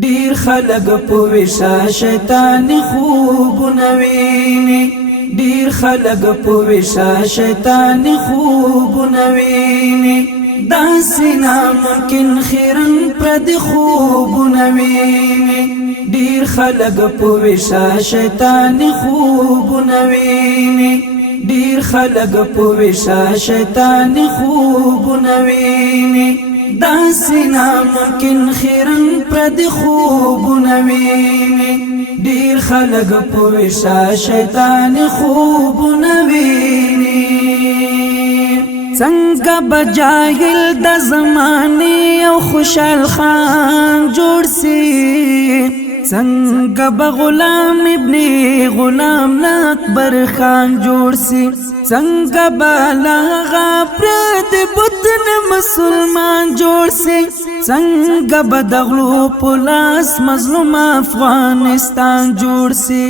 دیر خلق پوشا شیطانی خوب نوینی دیر خلق پوشا شیطانی خوب نوینی داسی ناممکن خیرن پرد خوب نوینی دیر خلق پوشا شیطانی خوب نوینی دیر خلق پوشا شیطانی خوب نوینی داسی ناممکن خیرن پرد خوب نوینی دیر خلق پوشا شیطان خوب نوینی څنګه بجاهل د زمانه او خوشحال خان جوړ سي څنګه بغلام ابن غلام اکبر خان جوړ سي څنګه بالا پرد بوتن مسلمان جوړ سي څنګه بدغلو پولاس مظلوم افغانستان جوړ سي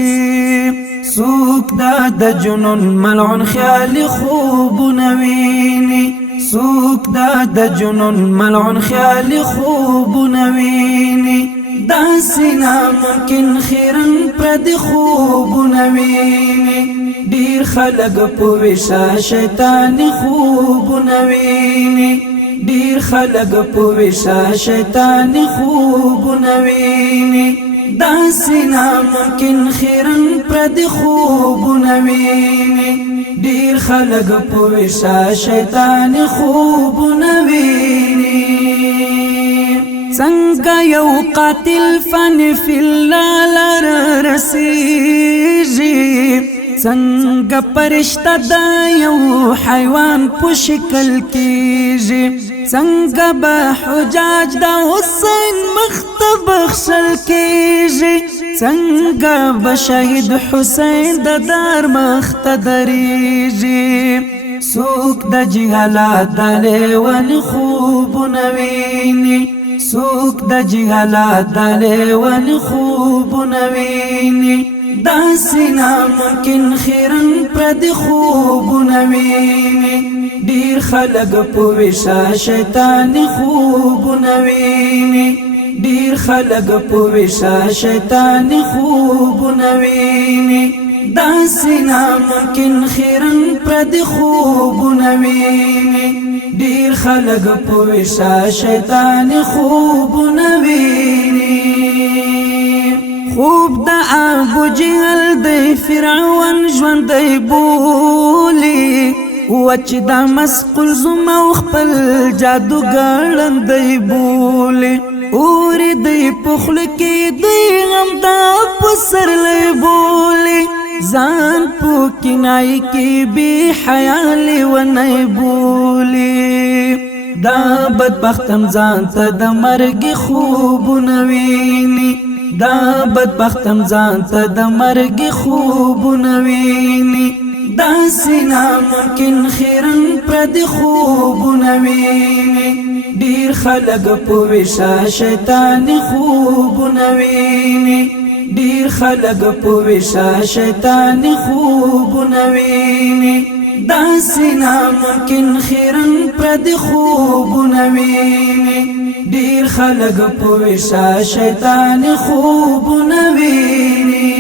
سوک د جنون ملعون خیال خوب نویني سوک د جنون ملعون خیال خوب نویني داسی ناممکن خیرن پرد خوب نوینی دیر خلق پوشا شیطانی خوب نوینی دیر خلق پوشا شیطانی خوب نوینی داسی ناممکن خیرن پرد خوب نوینی دیر خلق پوشا شیطانی خوب نوینی څنګه یو قاتل فن فی الله لر رسیږي څنګه پرشتہ د یو حیوان په شکل کېږي څنګه به حجاج د حسین مخ بخښل کېږي څنګه به شهید حسین د دار مخ ته درېږي څوک د جهالت د لیوني خوب نویني سوک د جهالت د لیوني خوب نویني داسی ناممکن خیرن پرد خوب نویني دیر خلق پوشا شیطانی خوب نویني دیر خلق پوشا شیطانی خوب نویني داسی ناممکن خیرن پرد خوب نویني دیر خلق پوشا شیطانی خوب نوینی خوب دا ابو جهل دی فرعون ژوند دی بولی وچ دا مسقل زما خپل جادوګرن دی بولی اور دی پخل کې دی غم دا پسرلی بولی ځان پو کنای کی بی حیال و نه بولی دا بدبختم ځان ته د مرګ خوب نویني دا بدبختم ځان ته د مرګ خوب نویني داسی ناممکن خیرن پرد خوب نویني ډیر خلق پوشا شیطانی خوب نویني دیر خلق پوشا شیطانی خوب نوینی داسی ناممکن خیرن پرد خوب نوینی دیر خلق پوشا شیطانی خوب نوینی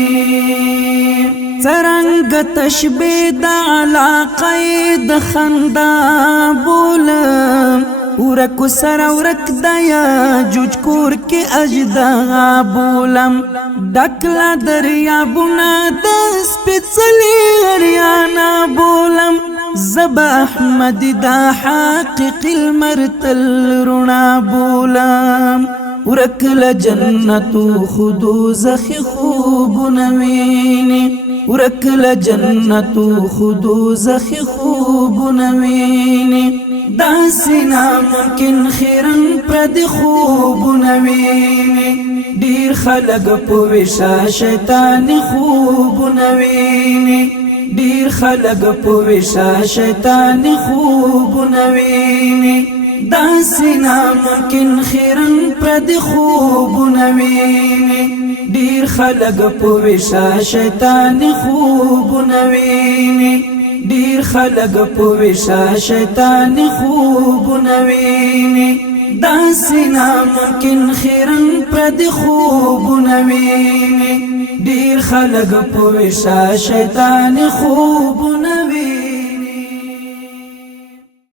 څرنګه تشبیه د علاقه د خندا بولم ورکو سره ورک دیا جوج کور کې اجدا بولم ډکلا دریابونه د سپېڅلي اریانا بولم زبا احمد دا حقیق المرتل رڼا بولم ورکل جنتو خودو زخی خوب نویني ورکل جنتو خودو زخی خوب نویني داسی ناممکن خیرن پرد خوب نویني دیر خلق پوشا شیطانی خوب نویني دیر خلق پوشا شیطانی خوب نویني داسی ناممکن خیرن پرد خوب نویني دیر خلق پوشا شیطانی خوب نویني دیر خلق پوشا شیطانی خوب نویني دا سینا ممکن خیرن پرد خوب نوینی دیر خلق پوشا شیطان خوب نوینی